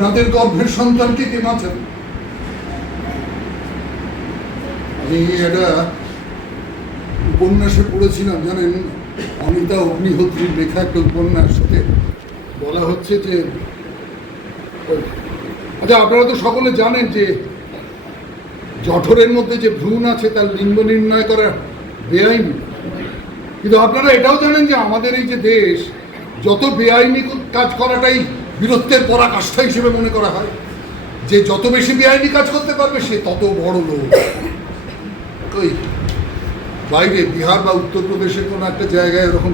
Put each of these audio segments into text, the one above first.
আপনাদের গর্ভের সন্তানকে কে বাঁচান আমি এটা উপন্যাসে পড়েছিলাম, জানেন? অনিতা অগ্নিহোত্রীর লেখা একটা উপন্যাস সাথে বলা হচ্ছে যে আচ্ছা আপনারা তো সকলে জানেন যে, জঠরের মধ্যে যে ভ্রূণ আছে, তার লিঙ্গ নির্ণয় করা বেআইনি। কিন্তু আপনারা এটাও জানেন যে আমাদের এই যে দেশ, যত বেআইনি কাজ করাটাই বীরত্বের পরাকাষ্ঠা হিসেবে মনে করা হয়। যে যত বেশি বেআইনি কাজ করতে পারবে, সে তত বড় লোক। ওই বাইরে বিহার বা উত্তরপ্রদেশের কোনো একটা জায়গায় এরকম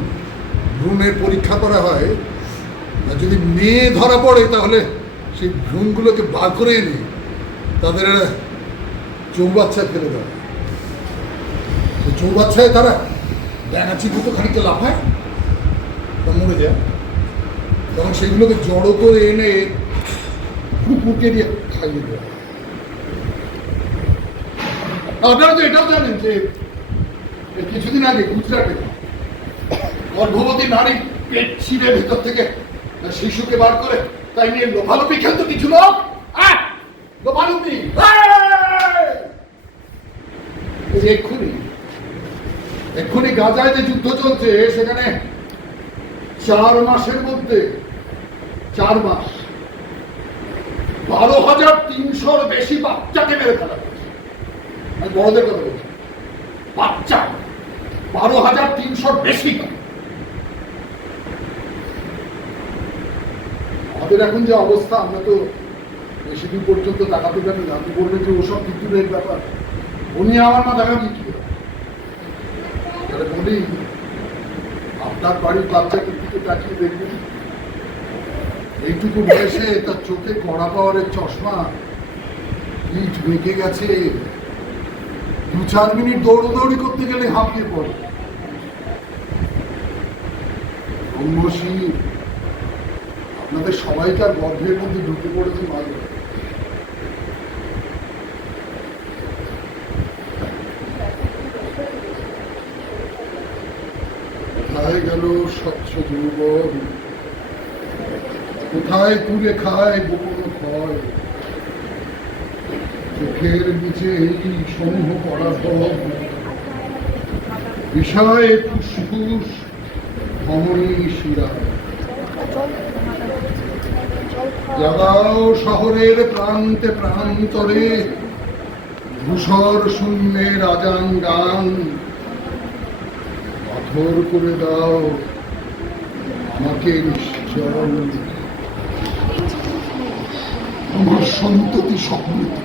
ভ্রূণের পরীক্ষা করা হয় যদি মেয়ে ধরা পড়ে, তাহলে সেই ভ্রূণগুলোকে বার করে এনে তাদের একটা চৌবাচ্চায় ফেলে। তো চৌবাচ্চায় তারা ব্যাঙাচি দুটো খানিকটা লাফায়, তা মরে যায়। তখন সেগুলোকে জড়ো করে এনে কুকুরকে দিয়ে খাইয়ে দেওয়া। আপনারা তো এটাও জানেন যে কিছুদিন আগে গুজরাটে গর্ভবতী নারী পেট ছিঁড়ে ভেতর থেকে শিশুকে বার করে তাই নিয়ে লোভালোপি খেলতো কিছু লোক! লোভালোপি এক্ষুনি এক্ষুনি গাজায় যে যুদ্ধ চলছে, সেখানে চার মাসের মধ্যে, চার মাস। বারো হাজার তিনশোর বেশি বাচ্চাকে মেরে ফেলা হয়েছে। বড়দের কথা বলছি। বাচ্চা, বারো হাজার তিনশোর বেশি আমাদের এখন যে অবস্থা, আমরা তো বেশি দিন পর্যন্ত তাকাতে জানি না আপনি বলবেন যে ওসব বিদ্যুতের ব্যাপার। উনি আমার না দেখা কি বলি আপনার বাড়ির বাচ্চাকে দিকে তাকিয়ে দেখবেন এইটুকু বয়সে তার চোখে কড়া পাওয়ারের চশমা। পিঠ বেঁকে গেছে। দু চার মিনিট দৌড়দৌড়ি করতে গেলে হাঁপিয়ে পড়ে। ব্রহ্মশী আপনাদের সবাইকার গর্ভের মধ্যে ঢুকে পড়েছে মাঝে কোথায় গেল স্বচ্ছ যৌবন কোথায় তুলে খায় গোপন ক্ষয় চোখের নিচে এই সমূহ পরাধব বিষয় ফুসফুস ধমনী শিরা। জাগাও শহরের প্রান্তে প্রান্তরে ধূসর শূন্যের আজান গান। পাথর করে দাও। আমাকে আমার সন্ততি সমৃদ্ধ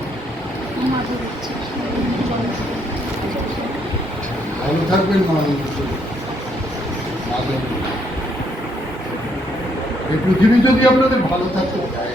ভালো থাকবেন, মা এই পৃথিবী যদি আপনাদের ভালো থাকতে চায়